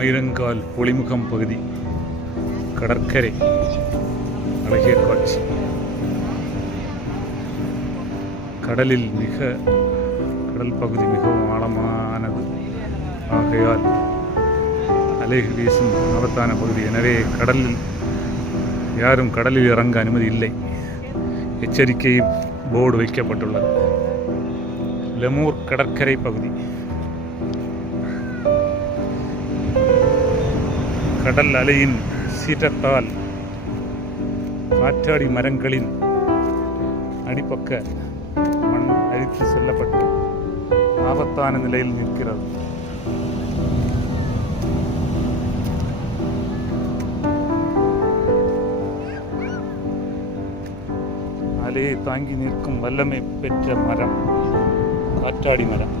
ஆயிரங்கால் பொலிமுகம் பகுதி கடற்கரை அழகிய காட்சி. கடல் பகுதி மிகவும் ஆழமானது ஆகையால் அலைகள் வீசும் ஆபத்தான பகுதி. எனவே யாரும் கடலில் இறங்க அனுமதி இல்லை. எச்சரிக்கை போர்டு வைக்கப்பட்டுள்ளது. லெமூர் கடற்கரை பகுதி. கடல் அலையின் சீற்றத்தால் காற்றாடி மரங்களின் அடிப்பக்க மண் அரித்து செல்லப்பட்டு ஆபத்தான நிலையில் நிற்கிறது. அலையை தாங்கி நிற்கும் வல்லமை பெற்ற மரம் காற்றாடி மரம்.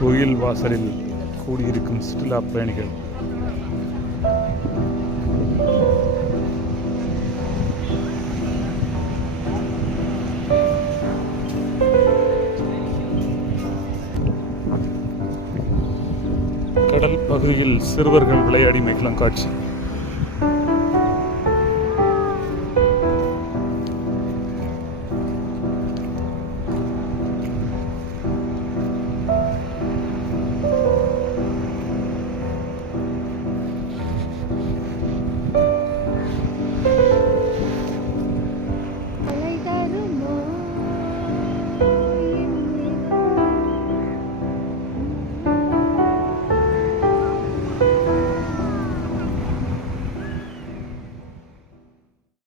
கோயில் வாசலில் கூடியிருக்கும் சுற்றுலா பயணிகள். கடல் பகுதியில் சிறுவர்கள் விளையாடி மகிழும் காட்சி.